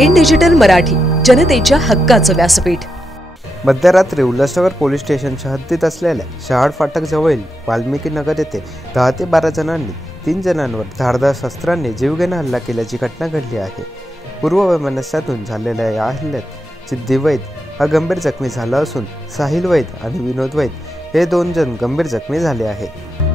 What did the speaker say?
In digital Marathi, जनतेच्या हक्काचं व्यासपीठ। मध्यरात्री उल्हासनगर पोलीस स्टेशनच्या हद्दीत असलेल्या शहाड फाटक जवळील वाल्मिकी नगर येथे 10 ते 12 जणांनी 3 जणांवर धारदार शस्त्रांनी जीवघेणा हल्ला केल्याची घटना घडली आहे। पूर्ववैमनस्यातून झालेल्या या हल्ल्यात सिद्धी वैद हा गंभीर जखमी झाला असून साहिल वैद आणि विनोद वैद हे 2 जण गंभीर जखमी झाले आहेत।